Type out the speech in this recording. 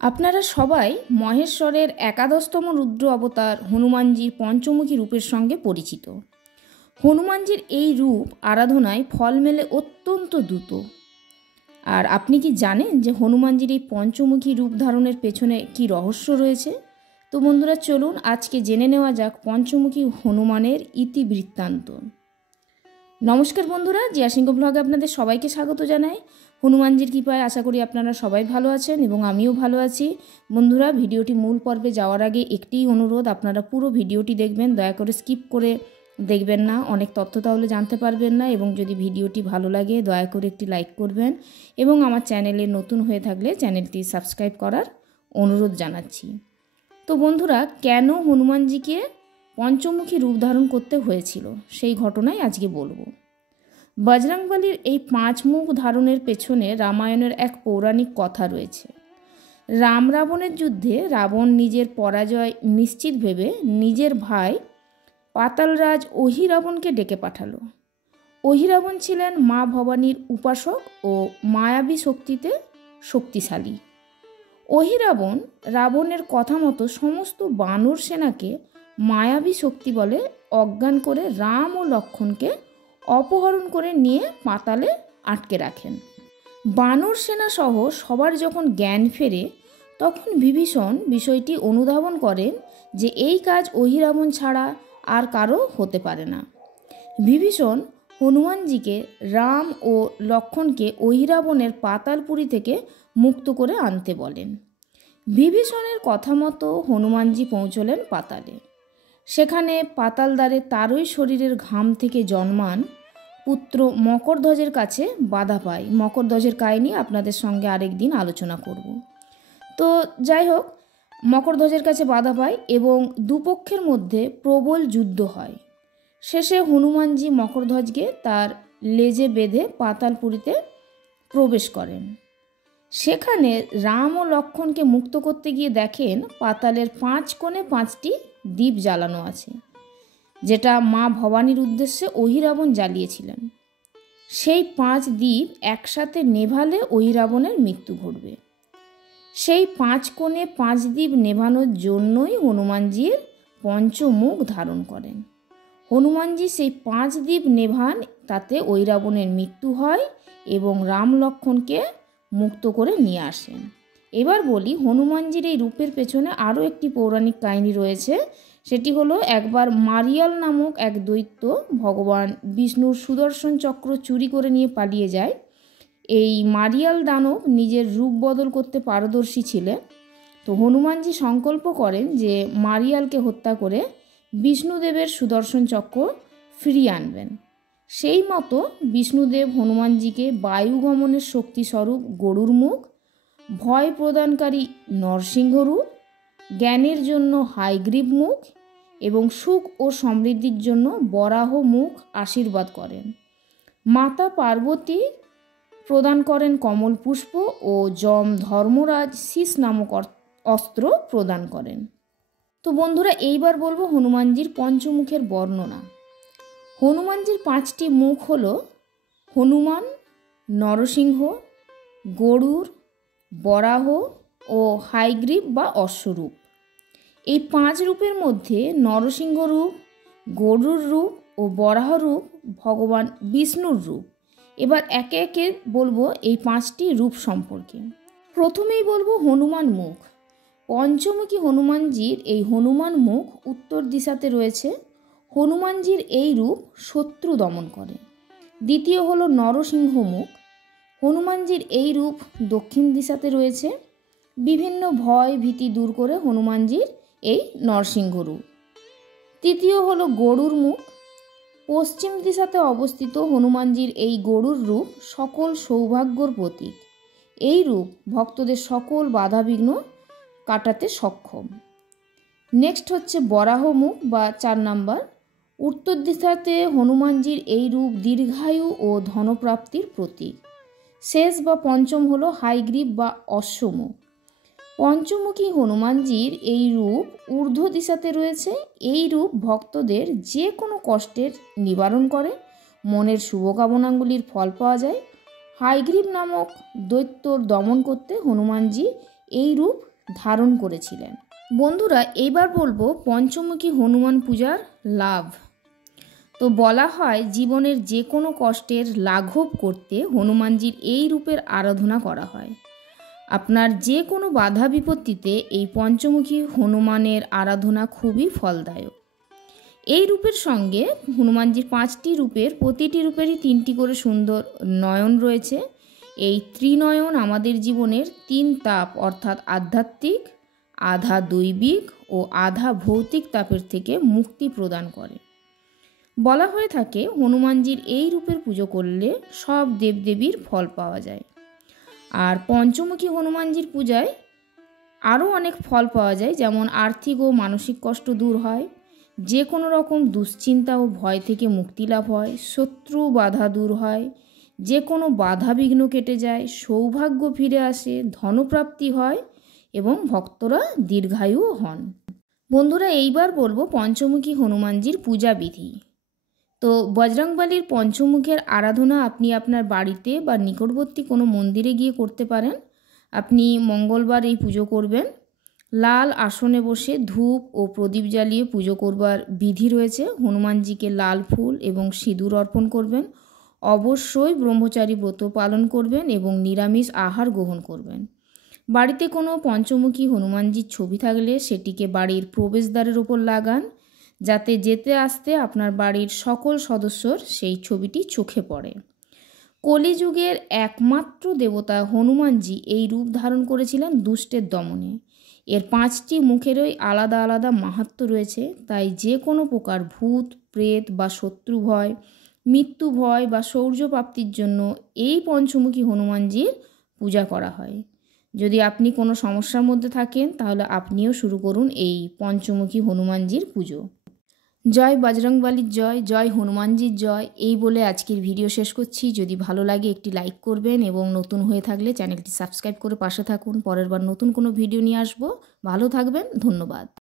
আপনারা সবাই মহেশ্বরের একাদশতম রুদ্র অবতার হনুমানজির পঞ্চমুখী রূপের সঙ্গে পরিচিত। হনুমানজির এই রূপ আরাধনায় ফল মেলে অত্যন্ত দ্রুত। আর আপনি কি জানেন যে হনুমানজির এই পঞ্চমুখী রূপ ধারণের পেছনে কি রহস্য রয়েছে? তো বন্ধুরা, চলুন আজকে জেনে নেওয়া যাক পঞ্চমুখী হনুমানের ইতিবৃত্তান্ত। নমস্কার বন্ধুরা, জিয়া সিংহ ব্লগে আপনাদের সবাইকে স্বাগত জানাই। হনুমানজির কৃপায় আশা করি আপনারা সবাই ভালো আছেন এবং আমিও ভালো আছি। বন্ধুরা, ভিডিওটি মূল পর্বে যাওয়ার আগে একটিই অনুরোধ, আপনারা পুরো ভিডিওটি দেখবেন, দয়া করে স্কিপ করে দেখবেন না, অনেক তথ্য তাহলে জানতে পারবেন না। এবং যদি ভিডিওটি ভালো লাগে দয়া করে একটি লাইক করবেন এবং আমার চ্যানেলে নতুন হয়ে থাকলে চ্যানেলটি সাবস্ক্রাইব করার অনুরোধ জানাচ্ছি। তো বন্ধুরা, কেন হনুমানজিকে পঞ্চমুখী রূপ ধারণ করতে হয়েছিল সেই ঘটনাই আজকে বলবো। বজরংবলীর এই 5 মুখ ধারণের পেছনে রামায়ণের এক পৌরাণিক কথা রয়েছে। রাম রাবণের যুদ্ধে রাবণ নিজের পরাজয় নিশ্চিত ভেবে নিজের ভাই পাতালরাজ অহিরাবণকে ডেকে পাঠালো। অহিরাবণ ছিলেন মা ভবানীর উপাসক ও মায়াবী শক্তিতে শক্তিশালী। অহিরাবণ রাবণের কথা মতো সমস্ত বানর সেনাকে মায়াবী শক্তি বলে অজ্ঞান করে রাম ও লক্ষ্মণকে অপহরণ করে নিয়ে পাতালে আটকে রাখেন। বানর সেনা সহ সবার যখন জ্ঞান ফেরে তখন বিভীষণ বিষয়টি অনুধাবন করেন যে এই কাজ অহিরাবণ ছাড়া আর কারো হতে পারে না। বিভীষণ হনুমানজিকে রাম ও লক্ষ্মণকে অহিরাবণের পাতালপুরী থেকে মুক্ত করে আনতে বলেন। বিভীষণের কথা মতো হনুমানজি পৌঁছলেন পাতালে। সেখানে পাতালদ্বারে তারই শরীরের ঘাম থেকে জন্মান পুত্র মকরধ্বজের কাছে বাধা পায়। মকরধ্বজের কাহিনী আপনাদের সঙ্গে আরেকদিন আলোচনা করব। তো যাই হোক, মকরধ্বজের কাছে বাধা পায় এবং দুপক্ষের মধ্যে প্রবল যুদ্ধ হয়। শেষে হনুমানজি মকরধ্বজকে তার লেজে বেঁধে পাতালপুরীতে প্রবেশ করেন। সেখানে রাম ও লক্ষ্মণকে মুক্ত করতে গিয়ে দেখেন পাতালের 5 কোণে 5টি দ্বীপ জ্বালানো আছে, যেটা মা ভবানীর উদ্দেশ্যে অহিরাবণ জ্বালিয়েছিলেন। সেই 5 দ্বীপ একসাথে নেভালে অহিরাবণের মৃত্যু ঘটবে। সেই 5 কোণে 5 দ্বীপ নেভানোর জন্যই হনুমানজির পঞ্চমুখ ধারণ করেন। হনুমানজি সেই 5 দ্বীপ নেভান, তাতে অহিরাবণের মৃত্যু হয় এবং রাম লক্ষ্মণকে মুক্ত করে নিয়ে আসেন। এবার বলি, হনুমানজির এই রূপের পেছনে আরও একটি পৌরাণিক কাহিনী রয়েছে। সেটি হলো, একবার মারিয়াল নামক এক দৈত্য ভগবান বিষ্ণুর সুদর্শন চক্র চুরি করে নিয়ে পালিয়ে যায়। এই মারিয়াল দানব নিজের রূপ বদল করতে পারদর্শী ছিলেন। তো হনুমানজি সংকল্প করেন যে মারিয়ালকে হত্যা করে বিষ্ণুদেবের সুদর্শন চক্র ফিরিয়ে আনবেন। সেই মতো বিষ্ণুদেব হনুমানজিকে বায়ুগমনের শক্তিস্বরূপ গরুর মুখ, ভয় প্রদানকারী নরসিংহ রূপ, জ্ঞানের জন্য হায়গ্রীব মুখ এবং সুখ ও সমৃদ্ধির জন্য বরাহ মুখ আশীর্বাদ করেন। মাতা পার্বতী প্রদান করেন কমল পুষ্প ও যম ধর্মরাজ শীষ নামক অস্ত্র প্রদান করেন। তো বন্ধুরা, এইবার বলবো হনুমানজির পঞ্চমুখের বর্ণনা। হনুমানজির 5টি মুখ হল হনুমান, নরসিংহ, গরুর, বরাহ ও হায়গ্রীব বা অশ্বরূপ। এই 5 রূপের মধ্যে নরসিংহ রূপ, গরুর রূপ ও বরাহ রূপ ভগবান বিষ্ণুর রূপ। এবার একে একে বলবো এই 5টি রূপ সম্পর্কে। প্রথমেই বলবো হনুমান মুখ। পঞ্চমুখী হনুমানজির এই হনুমান মুখ উত্তর দিশাতে রয়েছে। হনুমানজির এই রূপ শত্রু দমন করে। দ্বিতীয় হলো নরসিংহ মুখ। হনুমানজির এই রূপ দক্ষিণ দিশাতে রয়েছে। বিভিন্ন ভয় ভীতি দূর করে হনুমানজির এই নরসিংহ রূপ। তৃতীয় হলো গরুর মুখ। পশ্চিম দিশাতে অবস্থিত হনুমানজির এই গরুর রূপ সকল সৌভাগ্যর প্রতীক। এই রূপ ভক্তদের সকল বাধাবিঘ্ন কাটাতে সক্ষম। নেক্সট হচ্ছে বরাহ মুখ বা 4 নাম্বার। উত্তর দিশাতে হনুমানজির এই রূপ দীর্ঘায়ু ও ধনপ্রাপ্তির প্রতীক। শেষ বা পঞ্চম হলো হায়গ্রীব বা অশ্বমুখ। পঞ্চমুখী হনুমানজির এই রূপ ঊর্ধ্ব দিশাতে রয়েছে। এই রূপ ভক্তদের যে কোনো কষ্টের নিবারণ করে, মনের শুভকামনাগুলির ফল পাওয়া যায়। হায়গ্রীব নামক দৈত্যর দমন করতে হনুমানজি এই রূপ ধারণ করেছিলেন। বন্ধুরা, এইবার বলবো পঞ্চমুখী হনুমান পূজার লাভ। তো বলা হয় জীবনের যে কোনো কষ্টের লাঘব করতে হনুমানজির এই রূপের আরাধনা করা হয়। আপনার যে কোনো বাধা বিপত্তিতে এই পঞ্চমুখী হনুমানের আরাধনা খুবই ফলদায়ক। এই রূপের সঙ্গে হনুমানজির 5টি রূপের প্রতিটি রূপেরই 3টি করে সুন্দর নয়ন রয়েছে। এই ত্রিনয়ন আমাদের জীবনের 3 তাপ অর্থাৎ আধ্যাত্মিক, আধা দৈবিক ও আধা ভৌতিক তাপের থেকে মুক্তি প্রদান করে। বলা হয়ে থাকে হনুমানজির এই রূপের পুজো করলে সব দেবদেবীর ফল পাওয়া যায়। আর পঞ্চমুখী হনুমানজির পূজায় আরও অনেক ফল পাওয়া যায়, যেমন আর্থিক ও মানসিক কষ্ট দূর হয়, যে কোনো রকম দুশ্চিন্তা ও ভয় থেকে মুক্তি লাভ হয়, শত্রু বাধা দূর হয়, যে কোনো বাধা বিঘ্ন কেটে যায়, সৌভাগ্য ফিরে আসে, ধনপ্রাপ্তি হয় এবং ভক্তরা দীর্ঘায়ুও হন। বন্ধুরা, এইবার বলবো পঞ্চমুখী হনুমানজির পূজা বিধি। তো বজরংবলীর পঞ্চমুখের আরাধনা আপনি আপনার বাড়িতে বা নিকটবর্তী কোনো মন্দিরে গিয়ে করতে পারেন। আপনি মঙ্গলবার এই পুজো করবেন। লাল আসনে বসে ধূপ ও প্রদীপ জ্বালিয়ে পুজো করবার বিধি রয়েছে। হনুমানজিকে লাল ফুল এবং সিঁদুর অর্পণ করবেন। অবশ্যই ব্রহ্মচারী ব্রত পালন করবেন এবং নিরামিষ আহার গ্রহণ করবেন। বাড়িতে কোনো পঞ্চমুখী হনুমানজির ছবি থাকলে সেটিকে বাড়ির প্রবেশদ্বারের ওপর লাগান, যাতে যেতে আসতে আপনার বাড়ির সকল সদস্যর সেই ছবিটি চোখে পড়ে। কলিযুগের একমাত্র দেবতা হনুমানজি এই রূপ ধারণ করেছিলেন দুষ্টের দমনে। এর 5টি মুখেরই আলাদা আলাদা মাহাত্ম্য রয়েছে, তাই যে কোনো প্রকার ভূত, প্রেত বা শত্রু ভয়, মৃত্যু ভয় বা শৌর্য প্রাপ্তির জন্য এই পঞ্চমুখী হনুমানজির পূজা করা হয়। যদি আপনি কোনো সমস্যার মধ্যে থাকেন তাহলে আপনিও শুরু করুন এই পঞ্চমুখী হনুমানজির পুজো। জয় বজরংবলীর জয়, জয় হনুমানজির জয়। এই বলে আজকের ভিডিও শেষ করছি। যদি ভালো লাগে একটি লাইক করবেন এবং নতুন হয়ে থাকলে চ্যানেলটি সাবস্ক্রাইব করে পাশে থাকুন। পরের বার নতুন কোনো ভিডিও নিয়ে আসবো। ভালো থাকবেন, ধন্যবাদ।